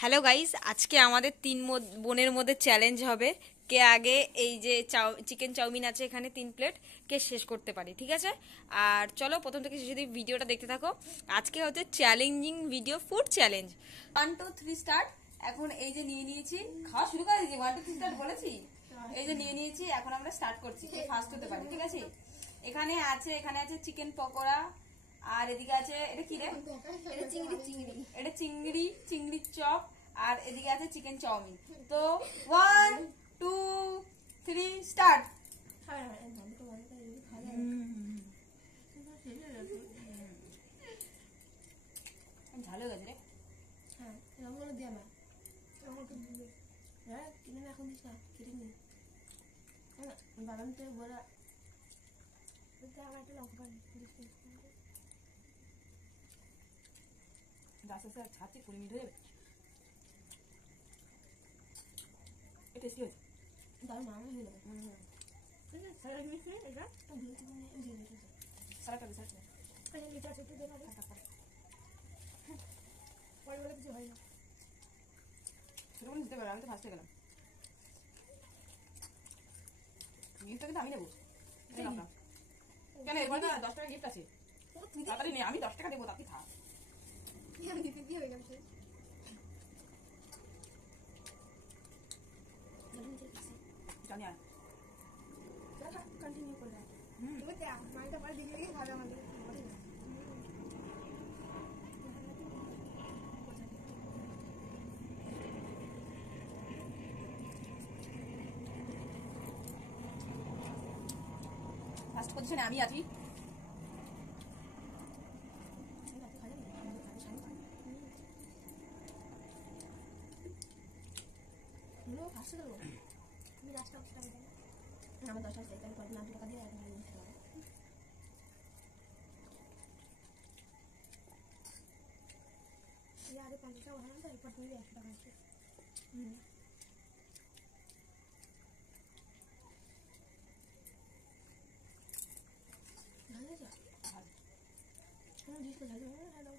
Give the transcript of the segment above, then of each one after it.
Hello guys, আজকে আমাদের বোনের মধ্যে চ্যালেঞ্জ হবে কে আগে এই যে চিকেন চাউমিন আছে এখানে 3 প্লেট কে শেষ করতে পারে, ঠিক আছে? আর চলো প্রথম থেকে যদি ভিডিওটা দেখতে থাকো। আজকে হচ্ছে challenging video, food challenge. 1 2 3 start. এখন এই যে নিয়ে নিয়েছি, খাওয়া শুরু করে দিয়েছি। 1 2 3 স্টার্ট বলেছি, এই যে নিয়ে নিয়েছি। এখন আমরা স্টার্ট করছি, কে ফার্স্ট হতে পারে, ঠিক আছে? এখানে আছে চিকেন পকোড়া, আর এদিকে আছে এটা কি রে, এটা চিংড়ির চপ, আর এদিকে আছে চিকেন চাউমিন। তো 1 2 3 স্টার্ট। ভালো গেছে রে। হ্যাঁ রঙগুলো দিয়ে না, হ্যাঁ কিনে এখন দিস না, কেটে নি বাদাম তো বড়া আমার একটা লঙ্কা পানি গাছ আছে ছাড়ছি 20 মিনিট হয়ে যাবে। এটা কি হয়েছে? দারুণ মামা হয়ে যাবে। স্যালাড মিক্স করে এটা তো দিয়ে দিতে সারাটা বিসার আরে লিটার ছোট দিয়ে হবে পরে বলে কিছু হয় না। ছোট করে দিতে পারো, আমি তো ফার্স্টে গেলাম। গিফটটা কিন্তু আমি নেবো। কেন এরপর 10 টাকা গিফট আছে, তাড়াতাড়ি নে। আমি 10 টাকা দেবো, তাতে থাক। আমি দিতে দিয়ে হয়ে গেছে। জানি আর কন্টিনিউ করে তুমি দেখ মাইটা পরে দিকে দিকে খাবে আমাদের ফার্স্ট পজিশনে আমি আছি। তুমি রাস্তা আমার 10 টাকা চাই, পরে 9 টাকা দিয়ে এখন নিতে হবে। আগে 50 টাকা বানানো, এরপর তুমি 100 টাকা আছে। ভালো আছে আমার জিনিসটা ভালো ভালো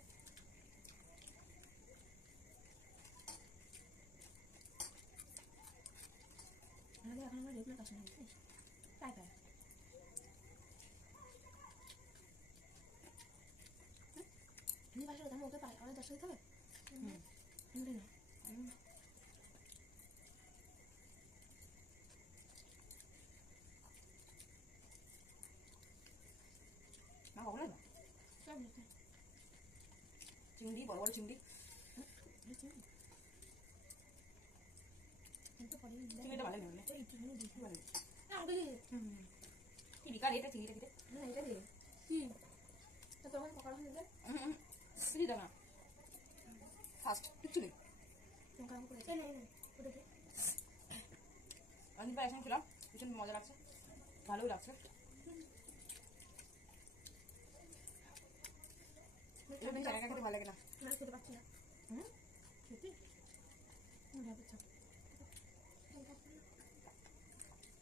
আমাদের এখন আমরা রেগুলার কাছে নিয়ে পাই পাই তুমি পাশে আমি ওকে পাই আমাদের 10 দিতে হবে না না কখনো না। সব নিতে চিংড়ি, বড় বড় চিংড়ি। কিন্তু পরে চিংড়িটা ভালো লাগে না? এই চিংড়ি দিতে ভালো লাগে। না আমাকে কি বিকার এটা চিংড়িটা দিতে? না এটা দিয়ে কি তো তোমার পকড়া হয়ে যায় বুঝি না ফার্স্ট কিছু নেই। লঙ্কা করে না না ওটা অনেক বার একসঙ্গে খেলাম, ভীষণ মজা লাগছে, ভালোই লাগছে। এটা দিন জায়গা খেতে ভালো লাগে না, না খেতে পাচ্ছি না। খেতে ভাবছি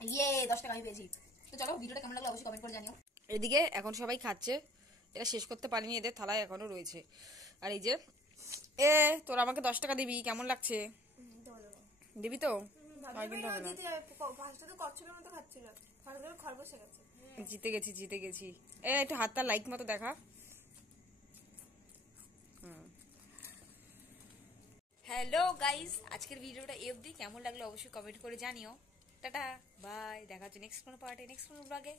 ইয়ে 10 টাকা আমি পেয়েছি। তো চলো, ভিডিওটা কেমন লাগলো অবশ্যই কমেন্ট করে জানিও। এদিকে এখন সবাই খাচ্ছে, এটা শেষ করতে পারিনি, এদের থালায় এখনো রয়েছে। আর এই যে তোরা আমাকে 10 টাকা দিবি, কেমন লাগছে? দিবি তো? জিতে গেছি। একটু হাতটা লাইক মতো দেখা। হ্যালো গাইস, আজকের ভিডিওটা অবধি। কেমন লাগলো অবশ্যই কমেন্ট করে জানিও। টাটা বাই, দেখা হচ্ছে নেক্সট কোনো পার্টে, নেক্সট কোনো ব্লগে।